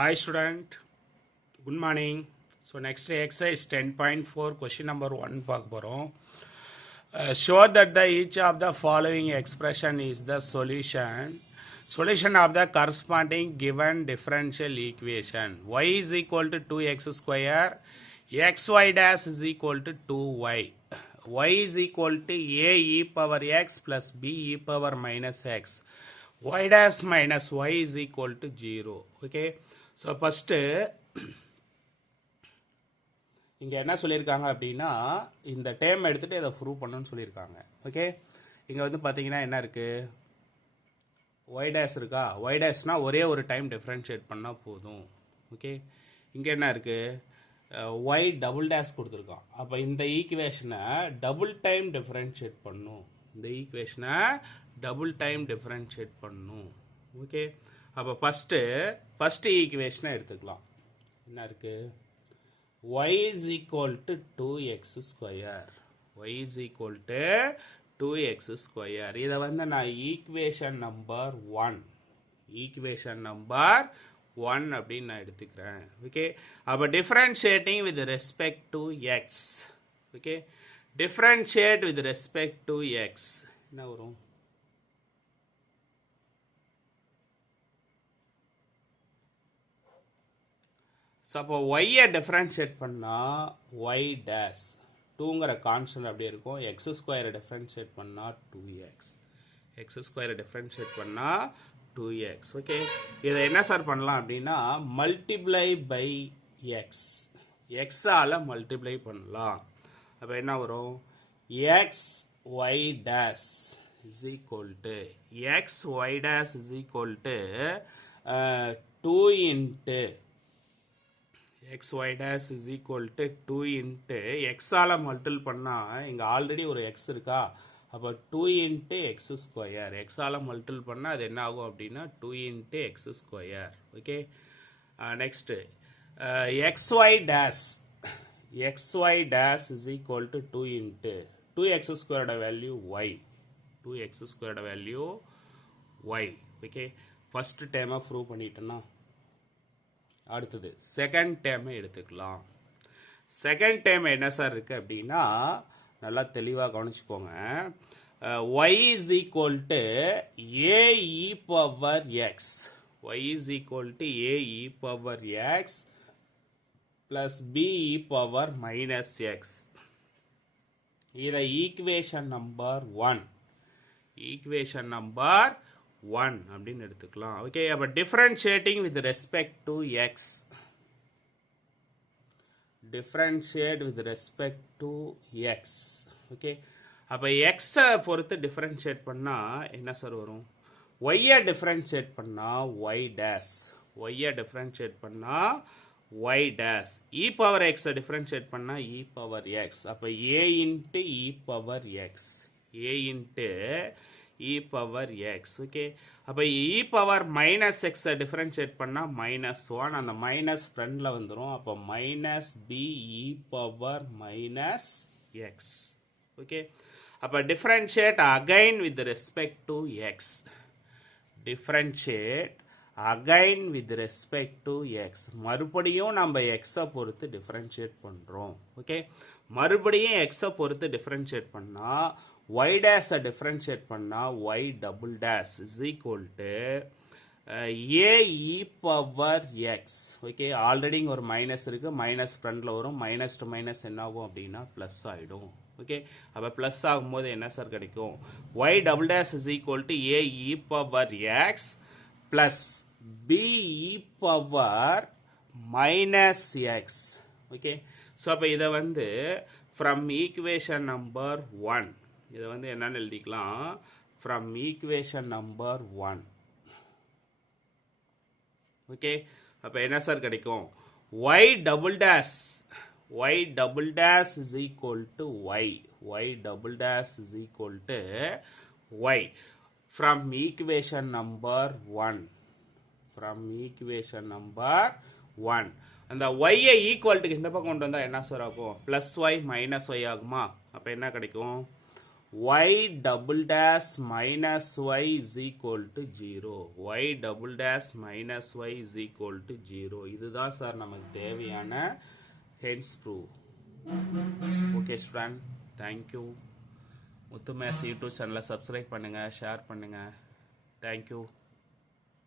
Hi student, good morning. So next exercise 10.4 question number 1 பார்க்க போறோம். Show that each of the following expression is the solution of the corresponding given differential equation. Y is equal to 2x square, xy dash is equal to 2y. Y is equal to a e power x plus b e power minus x. Y dash minus y is equal to 0. Okay. So first இங்கே என்ன சொல்லியிருக்காங்க அப்படின்னா இந்த dam எடுத்துகிட்டு இதை prove பண்ணணும்னு சொல்லியிருக்காங்க. Okay, இங்கே வந்து பார்த்தீங்கன்னா என்ன இருக்குது, ஒய் டேஷ் இருக்கா, ஒய் டேஷ்னால் ஒரே ஒரு டைம் டிஃப்ரென்ஷியேட் பண்ணால் போதும். ஓகே, இங்கே என்ன இருக்குது, ஒய் டபுள் டேஷ் கொடுத்துருக்கோம். அப்போ இந்த ஈக்குவேஷனை டபுள் டைம் டிஃப்ரென்ஷியேட் பண்ணும், இந்த ஈக்குவேஷனை டபுள் டைம் டிஃப்ரென்ஷியேட் பண்ணும். ஓகே, அப்போ ஃபஸ்ட்டு ஈக்குவேஷனை எடுத்துக்கலாம். என்ன இருக்குது, y is equal to 2x square. y is equal to 2x square. இதை வந்து நான் ஈக்குவேஷன் நம்பர் 1 அப்படின்னு நான் எடுத்துக்கிறேன். ஓகே, அப்போ differentiating with respect to x. Okay, differentiate with respect to X என்ன வரும், ஸோ அப்போ ஒய்யை டிஃப்ரென்ஷியேட் பண்ணால் ஒய் டேஷ் டூங்கிற கான்ஸ்டன்ட் அப்படியே இருக்கும். எக்ஸ் ஸ்கொயரை டிஃப்ரென்ஷியேட் பண்ணால் 2x, எக்ஸ் ஸ்கொயரை டிஃப்ரென்ஷியேட் பண்ணால் 2x. ஓகே, இதை என்ன சார் பண்ணலாம் அப்படின்னா மல்டிப்ளை பை எக்ஸ், எக்ஸால் மல்டிப்ளை பண்ணலாம். அப்போ என்ன வரும், x y dash is equal to x y dash is equal to 2 into x y dash is equal to 2 into எக்ஸால் மல்டிபிள் பண்ணால் இங்கே ஆல்ரெடி ஒரு எக்ஸ் இருக்கா, அப்போ 2 இன்ட்டு எக்ஸ் ஸ்கொயர், எக்ஸால் மல்டிபிள் பண்ணால் அது என்ன ஆகும் அப்படின்னா 2 into x square. Okay, next x y dash is equal to 2 into 2x ஸ்கொயரோட வேல்யூ ஒய், 2x ஸ்கொயரோட வேல்யூ ஒய். ஓகே, ஃபஸ்ட்டு டைமாக ப்ரூவ் பண்ணிட்டேன்னா அடுத்தது செகண்ட் டேர்மை எடுத்துக்கலாம். செகண்ட் டேர்ம் என்ன சார் இருக்குது அப்படின்னா நல்லா தெளிவாக கவனிச்சுக்கோங்க. y is equal to a e power x, y is equal to a e power x plus b e power minus x. இதை ஈக்குவேஷன் நம்பர் 1 அப்படின்னு எடுத்துக்கலாம். ஓகே, அப்போ differentiating with respect to x, differentiate with respect to x. Okay, அப்போ எக்ஸை பொறுத்து differentiate பண்ணால் என்ன sir வரும், ஒய்யை டிஃப்ரென்ஷியேட் பண்ணால் ஒய் டேஷ், ஒய்யை டிஃப்ரென்ஷியேட் பண்ணால் ஒய் டேஷ், இ பவர் எக்ஸை டிஃப்ரென்ஷியேட் பண்ணால் இ பவர் எக்ஸ். அப்போ A into e power X, A into e power X. Okay, அப்போ இ பவர் மைனஸ் எக்ஸை டிஃப்ரென்ஷியேட் பண்ணால் -1, அந்த மைனஸ் ஃப்ரண்டில் வந்துடும். அப்போ minus B e power minus x. Okay, அப்போ differentiate again with respect to x, differentiate again with respect to X. மறுபடியும் நம்ம எக்ஸை பொறுத்து டிஃப்ரென்ஷியேட் பண்ணுறோம். ஓகே, மறுபடியும் எக்ஸை பொறுத்து டிஃப்ரென்ஷியேட் பண்ணால் y dash டிஃப்ரென்ஷியேட் பண்ணால் y double dash is equal to a e power X. Okay, already இங்கே ஒரு மைனஸ் இருக்குது, மைனஸ் ஃப்ரண்டில் வரும், மைனஸ் டு மைனஸ் என்ன ஆகும் அப்படின்னா ப்ளஸ் ஆகிடும். ஓகே, அப்போ ப்ளஸ் ஆகும்போது என்ன சார் கிடைக்கும், y double dash is equal to a e power x plus b e power minus x. Okay, so அப்போ இதை வந்து ஃப்ரம் ஈக்குவேஷன் நம்பர் 1 இதை வந்து என்னன்னு எழுதிக்கலாம், ஃப்ரம் ஈக்குவேஷன் நம்பர் 1. ஓகே, அப்போ என்ன சார் கிடைக்கும், y double dash is equal to y, y double dash is equal to y from equation number 1, from equation number 1. அந்த ஒய்யை ஈக்குவல்ட்டுக்கு இந்த பக்கம் கொண்டு வந்தால் என்ன சார் ஆகும், ப்ளஸ் ஒய் மைனஸ் ஒய் ஆகுமா. அப்போ என்ன கிடைக்கும், y double dash minus y is equal to 0. y double dash minus y is equal to 0. இதுதான் சார் நமக்கு தேவையான hence proof. Okay student, thank you. Muthu maths YouTube சேனலை சப்ஸ்கிரைப் பண்ணுங்கள், ஷேர் பண்ணுங்கள். தேங்க்யூ.